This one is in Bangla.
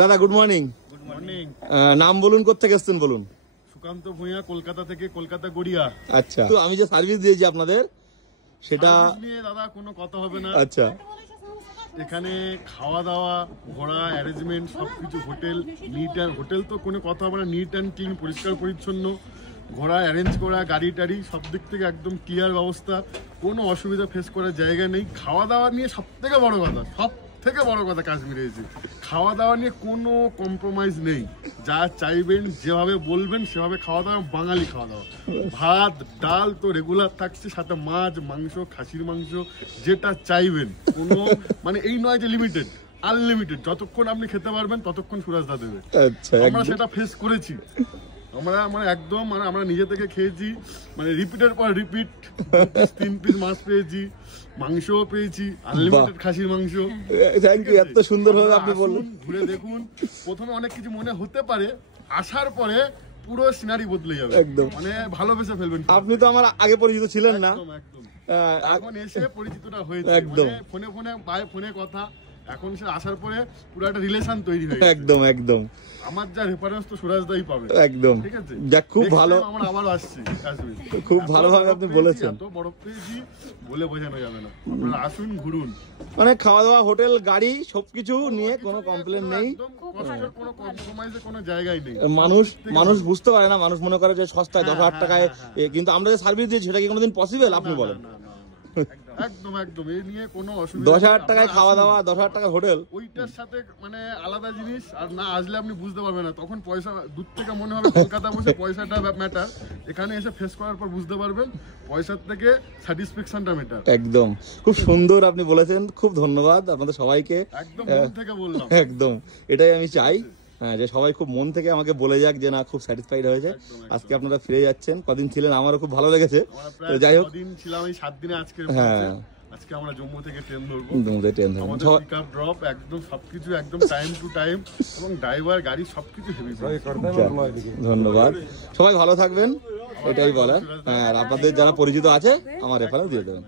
দাদা গুড মর্নিং। Good morning. নাম বলুন, কোথা থেকে এসেছেন বলুন? সুকান্ত ভূঁইয়া, কলকাতা থেকে, কলকাতা গড়িয়া। আচ্ছা, তো আমি যে সার্ভিস দিয়েছি আপনাদের সেটা নিয়ে দাদা কোনো কথা হবে না। আচ্ছা, এখানে খাওয়া দাওয়া, ঘোরা, অ্যারেঞ্জমেন্ট সবকিছু, হোটেল নিট অ্যান্ড হোটেল তো কোনো কথা হবে না, নিট অ্যান্ড ক্লিন, পরিষ্কার পরিচ্ছন্ন, ঘোরা অ্যারেঞ্জ করা, গাড়ি টাড়ি সব দিক থেকে একদম ক্লিয়ার ব্যবস্থা, কোনো অসুবিধা ফেস করার জায়গা নেই। খাওয়া দাওয়া নিয়ে সব থেকে বড় কথা কাশ্মীরে এসে খাওয়া দাওয়া নিয়ে কোনো কম্প্রোমাইজ নেই। যা চাইবেন, যেভাবে বলবেন সেভাবে খাওয়া দাওয়া, বাঙালি খাওয়া দাওয়া, ভাত ডাল তো রেগুলার থাকছে, সাথে মাছ মাংস, খাসির মাংস, যেটা চাইবেন। কোনো মানে এই নয় যে লিমিটেড, আনলিমিটেড, যতক্ষণ আপনি খেতে পারবেন ততক্ষণ সুরাজদা দেবে। আমরা সেটা ফেস করেছি। আমরা একদম আমরা নিজে থেকে খেয়েছি, রিপিটের পর রিপিট, 3 পিস মাছ পেয়েছি, মাংসও পেয়েছি, আনলিমিটেড খাসির মাংস। থ্যাংক ইউ, এত সুন্দরভাবে আপনি বললেন। ঘুরে দেখুন, প্রথমে অনেক কিছু মনে হতে পারে, আসার পরে পুরো সিনারি বদলে যাবে, একদম ভালোবেসে ফেলবেন। আপনি তো আমার আগে পরিচিত ছিলেন না, একদম এখন এসে পরিচিতটা হয়েছে, ফোনে কথা, এখন সে আসার পরে পুরো একটা রিলেশন তৈরি হয়ে গেছে। একদম আমার যা রেফারেন্স তো সুরাজদাই পাবে, একদম। ঠিক আছে, যাক, খুব ভালো, আমরা আবারও আসছি কাশ্মীর। খুব ভালোভাবে আপনি বলেছেন, এত বড় পেয়েছি বলে বোঝানো যাবে না। আপনারা আসুন, ঘুরুন, খাওয়া দাওয়া, হোটেল, গাড়ি সবকিছু নিয়ে কোনো কমপ্লেন নেই, কোনো কম্প্রোমাইজে কোনো জায়গাই নেই। মানুষ বুঝতে পারে না, মানুষ মনে করে যে সস্তায় 10,000 টাকায়, কিন্তু আমরা যে সার্ভিস দিয়েছি সেটা কি কোনোদিন পসিবল আপনি বলেন? একদম এই নিয়ে কোনো অসুবিধা। 10,000 টাকায় খাওয়া দাওয়া, 10,000 টাকা হোটেল, ওইটার সাথে আলাদা জিনিস। আর না আসলে আপনি বুঝতে পারবেন না, তখন পয়সা দূর থেকে মনে হবে কলকাতা বসে পয়সাটা ম্যাটার, এখানে এসে ফেস করার পর বুঝতে পারবেন পয়সার থেকে স্যাটিসফ্যাকশনটা ম্যাটার। একদম, খুব সুন্দর আপনি বলেছেন, খুব ধন্যবাদ আপনাদের সবাইকে। একদম মন থেকে বললাম, একদম এটাই আমি চাই, যে সবাই খুব মন থেকে আমাকে বলে যাক যে না, খুব স্যাটিসফাইড হয়েছে। আজকে আপনারা ফিরে যাচ্ছেন, কদিন ছিলেন, আমারও খুব ভালো লেগেছে। যাই হোক, দিন ছিলাম, এই 7 দিনে আজকে আমরা জম্মু থেকে ট্রেন ধরবো, আমাদের পিকআপ ড্রপ একদম সবকিছু একদম টাইম টু টাইম, এবং ড্রাইভার গাড়ি সবকিছু হেভি। ধন্যবাদ, সবাই ভালো থাকবেন, এটাই বলার। আপনাদের যারা পরিচিত আছে আমার রেফারেন্স দিয়ে দেবেন।